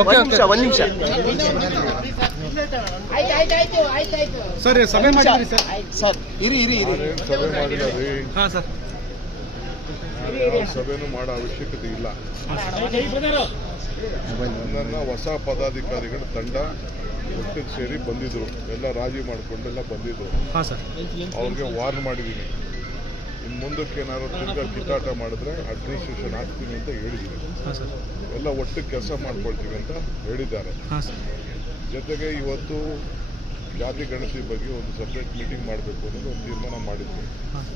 ಒಂದ್ ನಿಮಿಷ ಒಂದ್ ನಿಮಿಷ. ಸರ್ ಸಭೆ ಮಾಡಿದ್ರಿ ಸರ್? ಸರ್ ಇರಿ ಇರಿ ಇರಿ. ಸಭೆ ಮಾಡಿದ್ರಿ ಹಾ ಸರ್. ಸಭೆನೂ ಮಾಡೋ ಅವಶ್ಯಕತೆ ಇಲ್ಲ. ನನ್ನ ಹೊಸ ಪದಾಧಿಕಾರಿಗಳ ತಂಡ ಒಟ್ಟಿಗೆ ಸೇರಿ ಬಂದಿದ್ರು. ಎಲ್ಲ ರಾಜಿ ಮಾಡಿಕೊಂಡೆಲ್ಲ ಬಂದಿದ್ರು. ಹಾಂ ಸರ್. ಅವ್ರಿಗೆ ವಾರ್ನ್ ಮಾಡಿದ್ದೀನಿ ಇನ್ನು ಮುಂದಕ್ಕೆ ಏನಾದ್ರು ತಿರ್ಗಾ ಕಿತ್ತಾಟ ಮಾಡಿದ್ರೆ ಅಡ್ಮಿನಿಸ್ಟ್ರೇಷನ್ ಹಾಕ್ತೀನಿ ಅಂತ ಹೇಳಿದ್ದೀನಿ. ಎಲ್ಲ ಒಟ್ಟು ಕೆಲಸ ಮಾಡ್ಕೊಳ್ತೀವಿ ಅಂತ ಹೇಳಿದ್ದಾರೆ. ಜೊತೆಗೆ ಇವತ್ತು ಜಾತಿ ಗಣತಿ ಬಗ್ಗೆ ಒಂದು ಸಪ್ರೇಟ್ ಮೀಟಿಂಗ್ ಮಾಡಬೇಕು ಅನ್ನೋದು ಒಂದು ತೀರ್ಮಾನ ಮಾಡಿದ್ವಿ. ಹಾಂ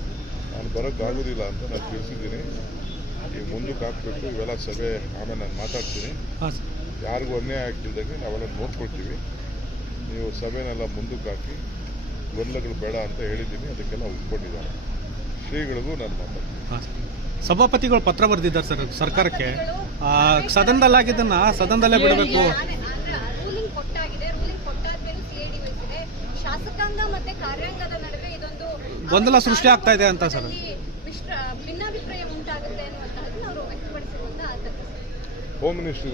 ನಾನು ಬರೋಕ್ಕಾಗೋದಿಲ್ಲ ಅಂತ ನಾನು ತಿಳಿಸಿದ್ದೀನಿ. ಈಗ ಮುಂದಕ್ಕೆ ಹಾಕಬೇಕು ಇವೆಲ್ಲ ಸಭೆ ಆಮೇಲೆ ನಾನು ಮಾತಾಡ್ತೀನಿ. ಯಾರಿಗೂ ಅನ್ಯಾಯ ಆಗ್ತಿದ್ದಂಗೆ ನಾವೆಲ್ಲ ನೋಡ್ಕೊಳ್ತೀವಿ. ನೀವು ಸಭೆನೆಲ್ಲ ಮುಂದಕ್ಕೆ ಹಾಕಿ ಗೊಂದಲಗಳು ಬೇಡ ಅಂತ ಹೇಳಿದ್ದೀನಿ. ಅದಕ್ಕೆಲ್ಲ ಒಪ್ಕೊಂಡಿದ್ದಾರೆ. ಶ್ರೀಗಳಿಗೂ ನನ್ನ ಹಾಂ. ಸಭಾಪತಿಗಳು ಪತ್ರ ಬರೆದಿದ್ದಾರೆ ಸರ್ ಸರ್ಕಾರಕ್ಕೆ. ಆ, ಸದನದಲ್ಲಾಗಿದ್ದನ್ನ ಸದನದಲ್ಲೇ ಬಿಡಬೇಕು. ರೂಲಿಂಗ್ ಕೊಟ್ಟಾಗಿದೆ. ರೂಲಿಂಗ್ ಕೊಟ್ಟಾದ್ಮೇಲೆ ಸಿಐಡಿ ವಹಿಸಿದೆ ಶಾಸಕಾಂಗ ಮತ್ತೆ ಕಾರ್ಯಾಂಗದ ನಡುವೆ ಇದೊಂದು ಗೊಂದಲ ಸೃಷ್ಟಿ ಆಗ್ತಾ ಇದೆ ಅಂತ ಸರ್. Home minister